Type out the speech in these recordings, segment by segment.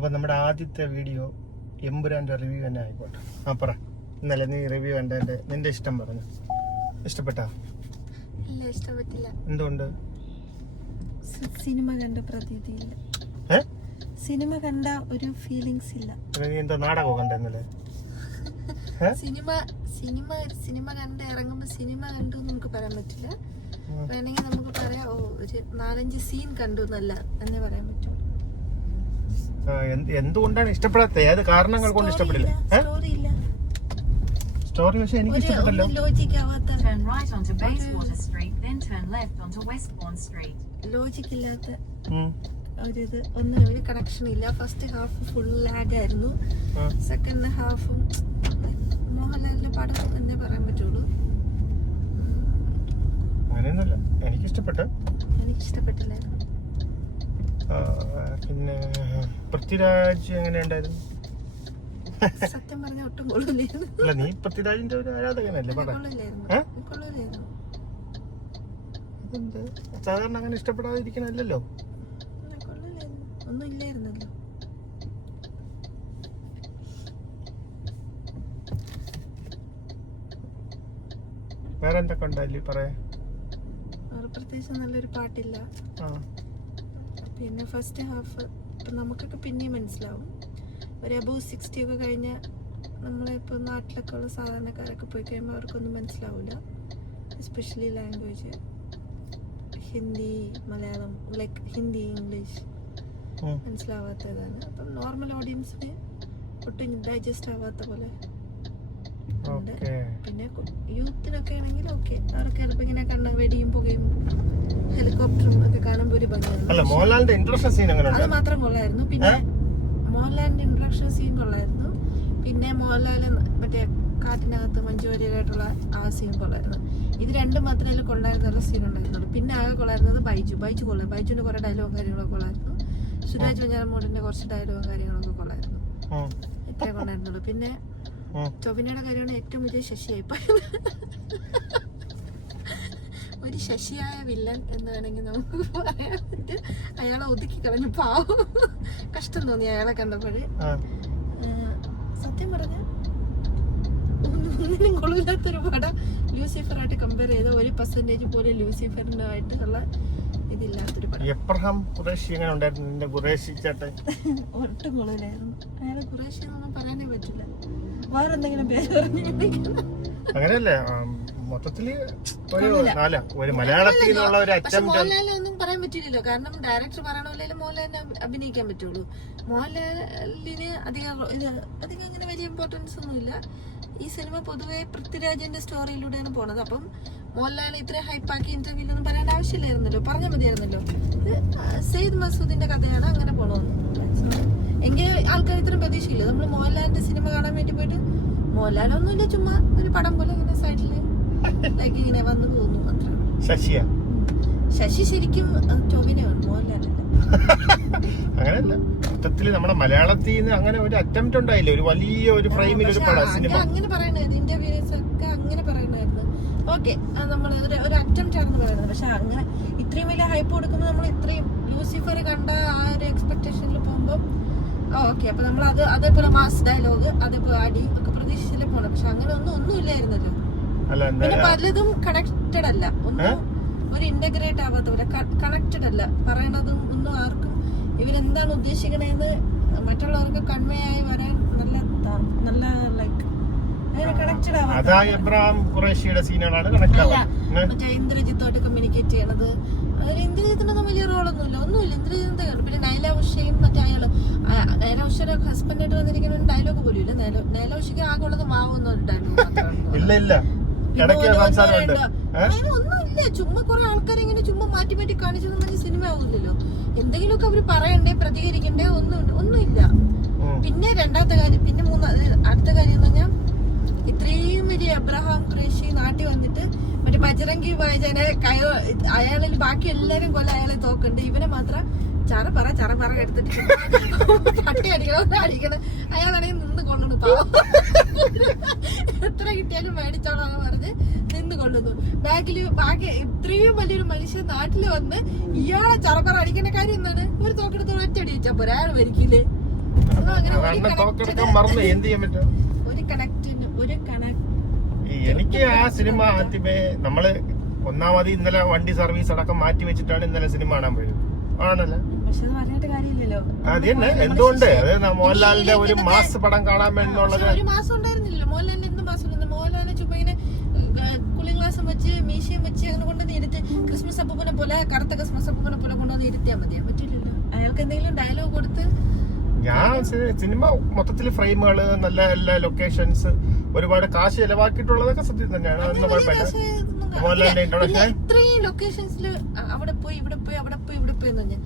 അപ്പൊ നമ്മുടെ ആദ്യത്തെ വീഡിയോ എമ്പുരാന്റെ റിവ്യൂ തന്നെ ആയിക്കോട്ടെ. ആ പറ, ഇന്നലെ നീ റിവ്യൂ കണ്ടതിന്റെ നിന്റെ ഇഷ്ടം പറഞ്ഞു. ഇഷ്ടപ്പെട്ടാ? ഇല്ല, ഇഷ്ടപ്പെട്ടില്ല. എന്തുകൊണ്ട്? സിനിമ കണ്ട പ്രതീതിയില്ല. സിനിമ കണ്ട ഒരു ഫീലിങ്സ് ഇല്ല. നീ എന്താ നാടകമോ കണ്ട ഇന്നലെ? സിനിമ കണ്ട് ഇറങ്ങുമ്പോ സിനിമ കണ്ടു നമുക്ക് പറയാൻ പറ്റില്ല. വേണമെങ്കിൽ നമുക്ക് പറയാം ഒരു 4-5 സീൻ കണ്ടു എന്നല്ല എന്നേ പറയാൻ പറ്റുള്ളൂ. എന്തുകൊണ്ടാണ് ഇഷ്ടപ്പെടാത്തത്? ഏത് കാരണങ്ങൾ കൊണ്ട് ഇഷ്ടപ്പെടില്ല? സ്റ്റോറി പക്ഷെ എനിക്ക് ഇഷ്ടപ്പെട്ടല്ലോ. ലോജിക് ഇല്ലാത്ത ഒരിത് ഒന്നും ഒരു കണക്ഷൻ ഇല്ല. ഫസ്റ്റ് ഹാഫ് ഫുൾ ലാഗ് ആയിരുന്നു. സെക്കൻഡ് ഹാഫും മോഹൻലാലിന്റെ പടം എന്നേ പറയാൻ പറ്റുള്ളൂ. അങ്ങനെയൊന്നുമില്ല, എനിക്കിഷ്ടപ്പെട്ടു. എനിക്കിഷ്ടപ്പെട്ടില്ലായിരുന്നു. പിന്നെ പൃഥ്വിരാജ് എങ്ങനെ ഉണ്ടായിരുന്നു? സത്യം പറഞ്ഞ ഒട്ടും കൊള്ളില്ലായിരുന്നു. അല്ല, നീ പൃഥ്വിരാജിന്റെ ഒരു ആരാധകനല്ലേ? കൊള്ളില്ലായിരുന്നു. സാധാരണ അങ്ങനെ ഇഷ്ടപ്പെടാതിരിക്കണല്ലോ. ഒന്നും ഇല്ലായിരുന്നല്ലോ. വേറെ എന്തൊക്കെ ഉണ്ടല്ലേ പറയാ? പ്രത്യേകിച്ച് നല്ലൊരു പാട്ടില്ല. പിന്നെ ഫസ്റ്റ് ഹാഫ് നമുക്കൊക്കെ പിന്നെയും മനസ്സിലാവും. ഒരു അബോവ് 60 ഒക്കെ കഴിഞ്ഞ നമ്മളിപ്പോൾ നാട്ടിലൊക്കെ ഉള്ള സാധാരണക്കാരൊക്കെ പോയി കഴിയുമ്പോൾ അവർക്കൊന്നും മനസ്സിലാവില്ല. Especially language Hindi, Malayalam, like Hindi, English മനസ്സിലാവാത്തതാണ്. അപ്പം നോർമൽ ഓഡിയൻസിന് ഒട്ടും ഡൈജസ്റ്റ് ആവാത്ത പോലെ ഉണ്ട്. പിന്നെ യൂത്തിനൊക്കെ ആണെങ്കിൽ ഓക്കെ, അവർക്ക് ചിലപ്പോൾ ഇങ്ങനെ കണ്ണ വെടിയും പുകയും ഹെലികോപ്റ്ററും ഒക്കെ കാണുമ്പോൾ ഒരു ഭംഗിയാണ്. അത് മാത്രം കൊള്ളായിരുന്നു. പിന്നെ മോഹൻലാലിന്റെ ഇൻട്രൊഡക്ഷൻ സീൻ കൊള്ളായിരുന്നു. പിന്നെ മോഹൻലാല് മറ്റേ കാട്ടിനകത്ത് മഞ്ജുവാര്യരായിട്ടുള്ള ആ സീൻ കൊള്ളായിരുന്നു. ഇത് രണ്ടും മാത്രമേ കൊള്ളായിരുന്നുള്ള സീൻ ഉണ്ടായിരുന്നുള്ളൂ. പിന്നെ ആകെ കൊള്ളായിരുന്നത് ബൈജു കൊള്ളാം. ബൈജുവിന്റെ കുറെ ഡയലോഗും കാര്യങ്ങളൊക്കെ കൊള്ളായിരുന്നു. സുരാജ് വെഞ്ഞാറമൂടിന്റെ കുറച്ച് ഡയലോഗും കാര്യങ്ങളൊക്കെ കൊള്ളായിരുന്നു. ഇത്രേ കൊള്ളായിരുന്നുള്ളൂ. പിന്നെ ടൊവിനോയുടെ കാര്യമാണ് ഏറ്റവും വലിയ ശശിയായിപ്പോയത്. ഒരു ശശിയായ വില്ലൻ എന്ന് വേണമെങ്കിൽ നമുക്ക് പറയാൻ പറ്റും. അയാളെ ഒതുക്കി കളഞ്ഞു. പാവം, കഷ്ടം തോന്നി അയാളെ കണ്ടപ്പോഴ്. സത്യം പറഞ്ഞ ഒന്നിനും കൊള്ളില്ലാത്തൊരു പടം. ലൂസിഫറായിട്ട് കമ്പയർ ചെയ്ത 1% പോലും ലൂസിഫറിനായിട്ടുള്ള ഇതില്ലാത്തൊരു പടം. എബ്രഹാം ഖുറേഷി എങ്ങനെ ഉണ്ടായിരുന്നു? ഒട്ടും കൊള്ളില്ലായിരുന്നു. അയാളെ ഖുറേഷി എന്നൊന്നും പറയാനേ പറ്റില്ല. വേറെന്തെങ്കിലും പേര് പറഞ്ഞു അങ്ങനെയല്ലേ? മൊത്തത്തില് ഒരു മലയാളത്തിൽ നിന്നുള്ള ഒരു മോഹൻലാലിനെ ഒന്നും പറയാൻ പറ്റില്ലല്ലോ. കാരണം ഡയറക്ടർ പറയണ പോലെ മോഹൻലാലിനെ അഭിനയിക്കാൻ പറ്റുള്ളൂ. മോഹൻലാലിന് അധികം അങ്ങനെ വലിയ ഇമ്പോർട്ടൻസ് ഒന്നുമില്ല. ഈ സിനിമ പൊതുവെ പൃഥ്വിരാജിന്റെ സ്റ്റോറിയിലൂടെയാണ് പോണത്. അപ്പം മോഹൻലാൽ ഇത്രയും ഹൈപ്പാക്കി ഇന്റർവ്യൂലൊന്നും പറയാൻ ആവശ്യമില്ലായിരുന്നല്ലോ, പറഞ്ഞാൽ മതിയായിരുന്നല്ലോ. ഇത് സെയ്ദ് മസൂദിന്റെ കഥയാണ്, അങ്ങനെ പോണമെന്ന്. എങ്കിൽ ആൾക്കാർ ഇത്രയും പ്രതീക്ഷയില്ല. നമ്മൾ മോഹൻലാലിന്റെ സിനിമ കാണാൻ വേണ്ടി പോയിട്ട് മോഹൻലാലൊന്നുമില്ല, ചുമ്മാ ഒരു പടം പോലെ ഇങ്ങനെ സൈഡില് ഇങ്ങനെ വന്നു പോകുന്നു മാത്രം. ശശി ശരിക്കും ടൊവിനോയാണ്, മോഹൻലാലല്ല. അങ്ങനെയല്ല, മൊത്തത്തില് നമ്മുടെ മലയാളത്തിൽ നിന്ന് അങ്ങനെ ഒരു അറ്റംപ്റ്റ് ഉണ്ടായില്ലേ, ഒരു വലിയ ഒരു ഫ്രെയിമിൽ ഒരു സിനിമ. അങ്ങനെ പറയണായിരുന്നു, ഇന്റർവ്യൂസ് ഒക്കെ അങ്ങനെ പറയണായിരുന്നു. ഓക്കെ, നമ്മൾ ഒരു അറ്റംപ്റ്റ് ആണെന്ന് പറയുന്നത്. പക്ഷെ അങ്ങനെ ഇത്രയും വലിയ ഹൈപ്പ് കൊടുക്കുമ്പോൾ നമ്മൾ ഇത്രയും ലൂസിഫർ കണ്ട ആ ഒരു എക്സ്പെക്ടേഷനിൽ പോകുമ്പോൾ ഓക്കെ, അപ്പൊ നമ്മൾ അതേപോലെ മാസ് ഡയലോഗ്, അതേപോലെ അടി ഒക്കെ പ്രതീക്ഷിച്ചില്ലേ പോണം. പക്ഷെ അങ്ങനെ ഒന്നും ഇല്ലായിരുന്നല്ലോ. പിന്നെ പലതും കണക്റ്റഡ് അല്ല, ഒന്നും ഒരു ഇന്റഗ്രേറ്റ് ആവാത്ത പോലെ കണക്റ്റഡ് അല്ല. പറയണതും ഒന്നും ആർക്കും ഇവരെന്താണ് ഉദ്ദേശിക്കണേന്ന് മറ്റുള്ളവർക്ക് കൺവേ ആയി വരാൻ നല്ല ലൈക്ക് കണക്റ്റഡ് ആവാത്ത. മറ്റേ ഇന്ദ്രജിത്തോട്ട് കമ്മ്യൂണിക്കേറ്റ് ചെയ്യണത്, ഇന്ദ്രജിത്തിനൊന്നും വലിയ റോളൊന്നുമില്ല, ഒന്നുമില്ല. ഇന്ദ്രജിത്ത് പിന്നെ നൈല ഉഷയും മറ്റേ നൈല ഉഷയുടെ ഹസ്ബൻഡായിട്ട് വന്നിരിക്കുന്ന ഡയലോഗ് പോലും ഇല്ല. നൈല ഉഷയ്ക്ക് ആകെ ഉള്ളത് വാവുന്നൊരു ഡയലോഗ് ഒന്നുമില്ല. ചുമ്മാ കുറെ ആൾക്കാർ ഇങ്ങനെ ചുമ്മാ മാറ്റി മാറ്റി കാണിച്ചതെന്ന് സിനിമ ആവുന്നില്ലല്ലോ. എന്തെങ്കിലുമൊക്കെ അവര് പറയണ്ടേ, പ്രതികരിക്കണ്ടേ, ഒന്നുമില്ല. പിന്നെ രണ്ടാമത്തെ കാര്യം, പിന്നെ അടുത്ത കാര്യം എന്ന് പറഞ്ഞാൽ ഇത്രയും വലിയ എബ്രഹാം ഖുറേഷി നാട്ടിൽ വന്നിട്ട് മറ്റേ ബജറംഗി ഭായ്ജാനെ അയാളിൽ ബാക്കി എല്ലാരും കൊല്ലം അയാളെ തോക്കണ്ട്, ഇവനെ മാത്രം ചറ പറ എടുത്തിട്ട് പട്ടി അടിക്കണം. അയാളാണെങ്കിൽ നിന്ന് കൊള്ളുന്നു. പാവം, എത്ര കിട്ടിയാലും മേടിച്ചോളാന്ന് പറഞ്ഞ് നിന്ന് കൊള്ളുന്നു. ബാക്കി ഇത്രയും വലിയൊരു മനുഷ്യൻ നാട്ടില് വന്ന് ഇയാളെ ചറപ്പറ അടിക്കേണ്ട കാര്യം എന്താണ്? ഒരു തോക്കെടുത്ത് ഒറ്റ അടി വെച്ചാ പോരാ, അയാൾ മരിക്കില്ലേ? അങ്ങനെ അണ്ണൻ തോക്കെടുക്കാൻ മറന്നു, എന്ത് ചെയ്യാൻ പറ്റും. ഒരു കണക്റ്റിന് ഒരു എനിക്ക് ആ സിനിമ ആദ്യമേ നമ്മള് ഒന്നാമത് ഇന്നലെ വണ്ടി സർവീസ് അടക്കം മാറ്റി വെച്ചിട്ടാണ് ഇന്നലെ സിനിമ കാണാൻ പോയത്. ആണല്ലോ, പക്ഷെ അത് പറഞ്ഞിട്ട് കാര്യമില്ലല്ലോ. അത് തന്നെ എന്തുകൊണ്ട് അത് മോഹൻലാലിന്റെ ഒരു മാസ് പടം കാണാൻ വേണ്ടിയുള്ളത്. ഒരു മാസം ഉണ്ടായിരുന്നില്ലല്ലോ മോഹൻലാലിന്, എന്ത് മാസം ഉണ്ടായിരുന്നു? മോഹൻലാലിനെ ചുമ്മാ ഇങ്ങനെ കൂളിംഗ് ഗ്ലാസും വെച്ച് മീശയും വെച്ച് അങ്ങനെ കൊണ്ടുവന്ന് ഇരുത്തി ക്രിസ്മസ് അപ്പൂപ്പനെ പോലെ, കറുത്ത ക്രിസ്മസ് അപ്പൂപ്പനെ പോലെ കൊണ്ടുവന്ന് ഇരുത്തിയാൽ മതിയാ, പറ്റില്ലല്ലോ. അയാൾക്ക് എന്തെങ്കിലും ഡയലോഗ് കൊടുത്ത്. ഞാൻ സിനിമ മൊത്തത്തിൽ ഫ്രെയിമുകള്, നല്ല എല്ലാ ലൊക്കേഷൻസ്, ഒരുപാട് കാശ് ചെലവാക്കിയിട്ടുള്ളതൊക്കെ സത്യം തന്നെയാണ്. അതൊന്നും കുഴപ്പമില്ല. മോഹൻലാലിന്റെ ഇൻട്രൊഡക്ഷൻ ഇത്രയും ലൊക്കേഷൻസില് അവിടെ പോയി ഇവിടെ പോയി അവിടെ പോയി ഇവിടെ പോയി എന്ന് പറഞ്ഞാൽ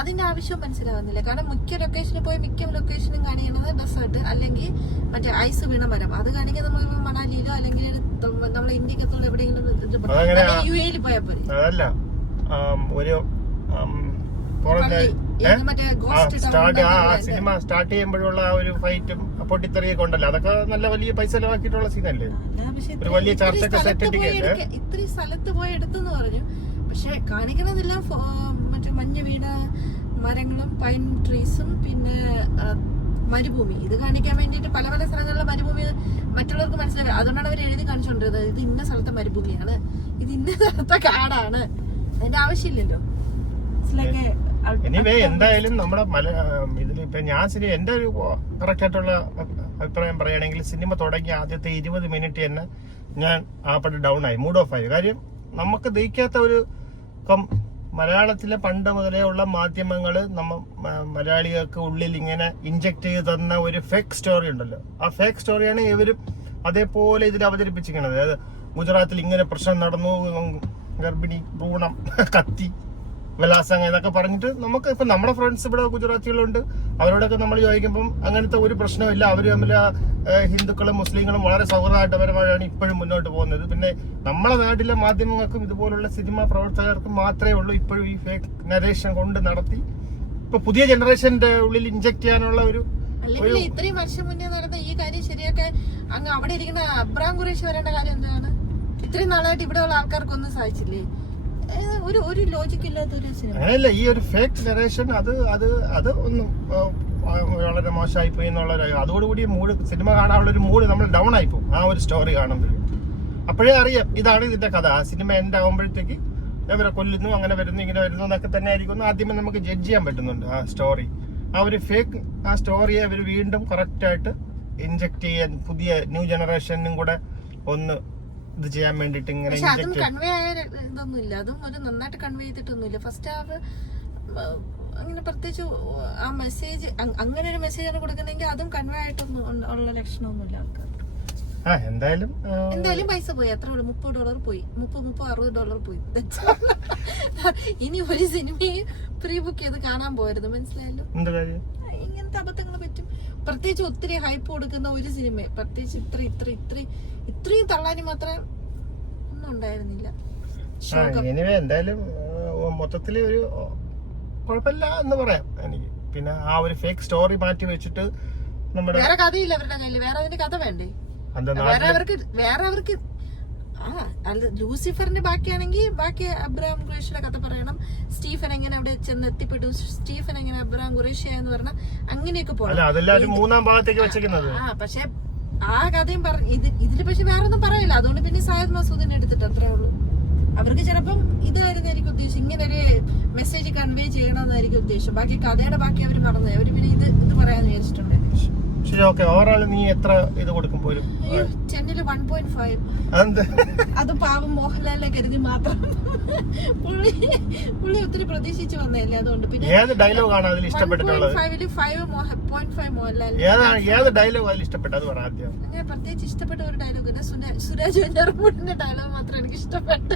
അതിന്റെ ആവശ്യം മനസ്സിലാവുന്നില്ല. കാരണം മിക്ക ലൊക്കേഷനിൽ പോയി മിക്ക ലൊക്കേഷനും കാണിക്കുന്നത് ഡെസേർട്ട് അല്ലെങ്കിൽ മറ്റേ ഐസ് വീണ മരം, അത് കാണിക്കാൻ നമുക്ക് മണാലിയിലോ അല്ലെങ്കിൽ നമ്മളെ ഇന്ത്യക്കത്തുള്ള എവിടെയെങ്കിലും യു എയിൽ പോയാൽ പോലെ. അതല്ല, ഒരു സിനിമ സ്റ്റാർട്ട് ചെയ്യുമ്പോഴുള്ള ആ ഒരു ഫൈറ്റും പൊട്ടിത്തെറിയൊക്കെ ഉണ്ടല്ലോ, അതൊക്കെ നല്ല വലിയ പൈസ ചെലവാക്കിയിട്ടുള്ള സീനല്ലേ. ഒരു വലിയ ചർച്ചയൊക്കെ സെറ്റ് ഇത്രയും സ്ഥലത്ത് പോയി എടുത്തെന്ന് പറഞ്ഞു. പക്ഷെ കാണിക്കുന്നതെല്ലാം മറ്റേ മഞ്ഞ വീണ മരങ്ങളും പൈൻ ട്രീസും പിന്നെ മരുഭൂമി. ഇത് കാണിക്കാൻ വേണ്ടിയിട്ട് പല പല സ്ഥലങ്ങളിലെ മരുഭൂമി മറ്റുള്ളവർക്ക് മനസ്സിലാക്കുക. അതുകൊണ്ടാണ് അവർ എഴുതി കാണിച്ചുകൊണ്ടിരുന്നത്, ഇത് ഇന്ന സ്ഥലത്തെ മരുഭൂമിയാണ്, ഇത് ഇന്ന സ്ഥലത്തെ കാടാണ്. അതിന്റെ ആവശ്യമില്ലല്ലോ. എനിവേ എന്തായാലും നമ്മുടെ ഇതിലിപ്പോ എന്റെ ഒരു കറക്റ്റ് ആയിട്ടുള്ള അഭിപ്രായം പറയുകയാണെങ്കിൽ സിനിമ തുടങ്ങിയ ആദ്യത്തെ 20 മിനിറ്റ് തന്നെ ഞാൻ ആപ്പെട്ട് ഡൗൺ ആയി, മൂഡ് ഓഫ് ആയി. കാര്യം നമുക്ക് ദഹിക്കാത്ത ഒരു മലയാളത്തിലെ പണ്ട് മുതലേ ഉള്ള മാധ്യമങ്ങള് മലയാളികൾക്ക് ഉള്ളിൽ ഇങ്ങനെ ഇൻജക്ട് ചെയ്ത് തന്ന ഒരു ഫേക്ക് സ്റ്റോറി ഉണ്ടല്ലോ. ആ ഫേക്ക് സ്റ്റോറിയാണ് ഇവരും അതേപോലെ ഇതിൽ അവതരിപ്പിച്ചിരിക്കുന്നത്. അതായത് ഗുജറാത്തിൽ ഇങ്ങനെ പ്രശ്നം നടന്നു, ഗർഭിണി ഭ്രൂണം കത്തി വിലാസം ഇതൊക്കെ പറഞ്ഞിട്ട് നമുക്ക് ഇപ്പൊ നമ്മുടെ ഫ്രണ്ട്സ് ഇവിടെ ഗുജറാത്തികളുണ്ട്, അവരോടൊക്കെ നമ്മൾ ചോദിക്കുമ്പം അങ്ങനത്തെ ഒരു പ്രശ്നമില്ല. അവര് തമ്മിൽ ഹിന്ദുക്കളും മുസ്ലിങ്ങളും വളരെ സൗഹൃദപരമായാണ് ഇപ്പോഴും മുന്നോട്ട് പോകുന്നത്. പിന്നെ നമ്മളെ നാട്ടിലെ മാധ്യമങ്ങൾക്കും ഇതുപോലുള്ള സിനിമാ പ്രവർത്തകർക്കും മാത്രമേ ഉള്ളൂ ഇപ്പോഴും ഈ ഫേക്ക് നരേഷൻ കൊണ്ട് നടത്തി ഇപ്പൊ പുതിയ ജനറേഷന്റെ ഉള്ളിൽ ഇൻജക്ട് ചെയ്യാനുള്ള ഒരു. അല്ലെങ്കിൽ ഇത്രയും വർഷം മുന്നേ നടന്ന ഈ കാര്യം ശരിയാക്കാൻ അങ്ങ് അവിടെ ഇരിക്കുന്ന അബ്രാം ഖുറേഷി വരേണ്ട കാര്യം എന്താണ്? ഇത്രയും നാളായിട്ട് ഇവിടെയുള്ള ആൾക്കാർക്കൊന്നും സാധിച്ചില്ലേ? ഒരു ലോജിക് ഇല്ലാത്ത ഒരു സിനിമ. അങ്ങനെയല്ല, ഈ ഒരു ഫേക്ക് നരേഷൻ അത് ഒന്നും വളരെ മോശമായി പോയി എന്നുള്ള അതോടുകൂടി മൂഡ് സിനിമ കാണാനുള്ള ഒരു മൂഡ് നമ്മൾ ഡൗൺ ആയിപ്പോവും. ആ ഒരു സ്റ്റോറി കാണുമ്പോൾ അപ്പോഴേ അറിയാം ഇതാണ് ഇതിന്റെ കഥ. ആ സിനിമ എൻഡ് ആകുമ്പോഴത്തേക്ക് ഇവരെ കൊല്ലുന്നു, അങ്ങനെ വരുന്നു, ഇങ്ങനെ വരുന്നു എന്നൊക്കെ തന്നെ ആയിരിക്കും ആദ്യമേ നമുക്ക് ജഡ്ജ് ചെയ്യാൻ പറ്റുന്നുണ്ട്. ആ സ്റ്റോറി, ആ ഒരു ഫേക്ക് ആ സ്റ്റോറിയെ അവർ വീണ്ടും കറക്റ്റായിട്ട് ഇൻജക്ട് ചെയ്യാൻ പുതിയ ന്യൂ ജനറേഷനും കൂടെ ഒന്ന് ഇത് ചെയ്യാൻ വേണ്ടിട്ട് ഇങ്ങനെ കൺവേ ആയ ഇതൊന്നുമില്ല. അതും ഒരു നന്നായിട്ട് കൺവേ ചെയ്തിട്ടൊന്നുമില്ല. ഫസ്റ്റ് ഹാഫ് അങ്ങനെ പ്രത്യേകിച്ച് ആ മെസ്സേജ് അങ്ങനെ ഒരു മെസ്സേജ് കൊടുക്കണമെങ്കിൽ അതും കൺവേ ആയിട്ടൊന്നും ഉള്ള ലക്ഷണമൊന്നുമില്ല ആൾക്കാർ. എന്തായാലും പൈസ പോയി, അത്ര $30 പോയി, $60 പോയി. ഇനി ഒരു സിനിമയും പ്രീ ബുക്ക് ചെയ്ത് കാണാൻ പോയത്, മനസ്സിലായല്ലോ. ഇങ്ങനത്തെ അബദ്ധങ്ങൾ പറ്റും. പ്രത്യേകിച്ച് ഒത്തിരി ഹൈപ്പ് കൊടുക്കുന്ന ഒരു സിനിമ, പ്രത്യേകിച്ച് ഇത്രയും തള്ളാനി മാത്രം ഒന്നും ഉണ്ടായിരുന്നില്ല. എന്തായാലും മൊത്തത്തില് ഒരു കുഴപ്പമില്ല എന്ന് പറയാം എനിക്ക്. പിന്നെ ആ ഒരു ഫേക്ക് സ്റ്റോറി മാറ്റി വെച്ചിട്ട് നമ്മുടെ വേറെ കഥയില്ല അവരുടെ കയ്യിൽ, വേറെ അതിന്റെ കഥ വേണ്ടേ? വേറെ അവർക്ക് ലൂസിഫറിന്റെ ബാക്കിയാണെങ്കിൽ ബാക്കി അബ്രഹാം ഖുറേഷിയുടെ കഥ പറയണം. സ്റ്റീഫൻ എങ്ങനെ അവിടെ ചെന്ന് എത്തിപ്പെട്ടു, സ്റ്റീഫൻ എങ്ങനെ അബ്രഹാം ഖുറേഷി എന്ന് പറഞ്ഞ അങ്ങനെയൊക്കെ പോകണം. പക്ഷെ ആ കഥയും ഇതില് പക്ഷെ വേറെ ഒന്നും പറയില്ല. അതുകൊണ്ട് പിന്നെ സയ്യിദ് മസൂദിനെ എടുത്തിട്ട് അത്രേ ഉള്ളൂ. അവർക്ക് ചിലപ്പം ഇതായിരുന്നായിരിക്കും ഉദ്ദേശം, ഇങ്ങനെ ഒരു മെസ്സേജ് കൺവേ ചെയ്യണമെന്നായിരിക്കും ഉദ്ദേശം. ബാക്കി കഥയുടെ ബാക്കി അവർ മറന്നു, അവര് പിന്നെ ഇത് പറയാന്ന് വിചാരിച്ചിട്ടുണ്ട്. ശരി, ഓക്കെ. ഓവറോൾ നീ എത്ര ഇത് കൊടുക്കും? പോലും 10ല് 1.5. അത് പാവം മോഹൻലാലിനെ കരുതി മാത്രം. പുള്ളി ഒത്തിരി പ്രതീക്ഷിച്ചു വന്നതല്ലേ, അതുകൊണ്ട്. പിന്നെ ഏത് ഡയലോഗാണ് അതിൽ ഇഷ്ടപ്പെട്ടിട്ടുള്ളത്? 5.5 മോഹൻലാൽ. ഏത് ഡയലോഗ് അതിൽ ഇഷ്ടപ്പെട്ടത് പറ ആദ്യം. അങ്ങനെ പ്രത്യേകിച്ച് ഇഷ്ടപ്പെട്ട ഒരു ഡയലോഗ് സുരാജ് വെഞ്ഞാറമൂടിന്റെ ഡയലോഗ് മാത്രം എനിക്ക് ഇഷ്ടപ്പെട്ടു.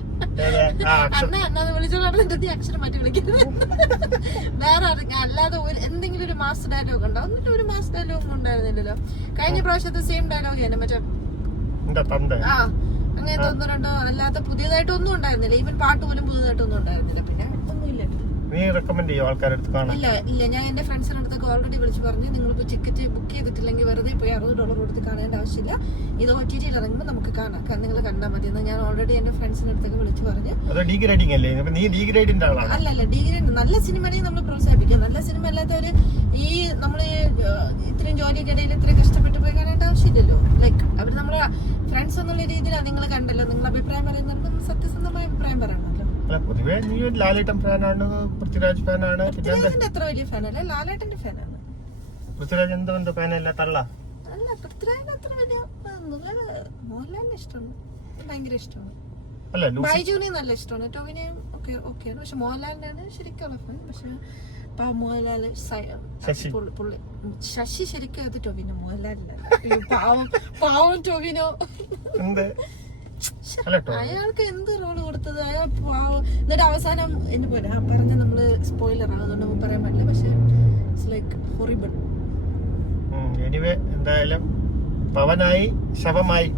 അണ്ണ വിളിച്ചോളാം, അക്ഷരം മാറ്റി വിളിക്കുന്നത്. വേറെ അല്ലാതെ എന്തെങ്കിലും ഒരു മാസ് ഡയലോഗ് ഉണ്ടോ? എന്നിട്ട് ഒരു മാസ് ഡയലോഗ് ഉണ്ടായിരുന്നില്ലല്ലോ. കഴിഞ്ഞ പ്രാവശ്യത്തെ സെയിം ഡയലോഗ് തന്നെ, മറ്റേ അങ്ങനത്തെ 1-2 അല്ലാത്ത പുതിയതായിട്ടൊന്നും ഉണ്ടായിരുന്നില്ല. ഈവൻ പാട്ട് പോലും പുതിയതായിട്ടൊന്നും ഉണ്ടായിരുന്നില്ല. പിന്നെ ഒന്നുമില്ല. നീ റെക്കമെൻഡ് ചെയ്യോ ആൾക്കാരുടെ അടുത്ത് കാണാൻ? ഇല്ല ഞാൻ എന്റെ ഫ്രണ്ട്സിന്റെ അടുത്തൊക്കെ ഓൾറെഡി വിളിച്ച് പറഞ്ഞു, നിങ്ങളിപ്പോ ടിക്കറ്റ് ബുക്ക് ചെയ്തിട്ടില്ലെങ്കിൽ വെറുതെ പോയി $60 കൊടുത്ത് കാണേണ്ട ആവശ്യമില്ല, ഇത് OTT ഇറങ്ങുമ്പോൾ നമുക്ക് കാണാം, നിങ്ങൾ കണ്ടാൽ മതി എന്ന് ഞാൻ ഓൾറെഡി എന്റെ ഫ്രണ്ട്സിന്റെ അടുത്തൊക്കെ വിളിച്ച് പറഞ്ഞു. അത് ഡീഗ്രേഡിംഗ് അല്ലേ? നീ ഡീഗ്രേഡിന്റെ ആളാണ്? അല്ല ഡീഗ്രേഡ് നല്ല സിനിമയാണെങ്കിൽ നമ്മൾ പ്രോത്സാഹിപ്പിക്കാം. നല്ല സിനിമ അല്ലാത്തവര് ഈ നമ്മള് ഇത്രയും ജോലിയുടെ ഇടയിൽ ഇത്രയും കഷ്ടപ്പെട്ട് പോയി കാണേണ്ട ആവശ്യമില്ലല്ലോ. ലൈക്ക് അവർ നമ്മളെ ഫ്രണ്ട്സ് എന്നുള്ള രീതിയിലാണ് നിങ്ങൾ കണ്ടല്ലോ, നിങ്ങൾ അഭിപ്രായം പറയുന്നത് സത്യസന്ധമായ അഭിപ്രായം പറയണമല്ലോ. പൊതുവേ നീ ഒരു ലാലേട്ടൻ ഫാനാണ്, പൃഥ്വിരാജ് ഫാനാണ്. പൃഥ്വിരാജിന്റെ അത്ര വലിയ ഫാനല്ല, ലാലേട്ടന്റെ ഫാനാണ്. പൃഥ്വിരാജ് എന്തോ ഫാനല്ല, തള്ള അല്ല പൃഥ്വിരാജിന് അത്ര വലിയ മോഹൻലാലിനെ ഇഷ്ടമാണ്, ഭയങ്കര ഇഷ്ടമാണ്. അല്ല ബൈജുവിനെ നല്ല ഇഷ്ടമാണ്, ടോവിനെയും ഓക്കെയാണ്. പക്ഷെ മോഹൻലാലിനാണ് ശരിക്കുള്ള ഫാൻ. പക്ഷെ മോഹൻലാല് ശശി ശരിക്കും അത് ടൊവിനോ, മോഹൻലാലില്ല. പാവം ടൊവിനോ. അയാൾക്ക് എന്ത് റോള് കൊടുത്തത്, അയാൾ പാവം. എന്നിട്ട് അവസാനം എന്ന് പോലെ പറഞ്ഞ നമ്മള് സ്പോയിലർ ആകുന്നുണ്ട്, നമുക്ക് പറയാൻ പറ്റില്ല. പക്ഷെ ഇറ്റ്സ് ലൈക്ക് ഹൊറിബിൾ. എനിവേ എന്തായാലും പവനായി ശവമായി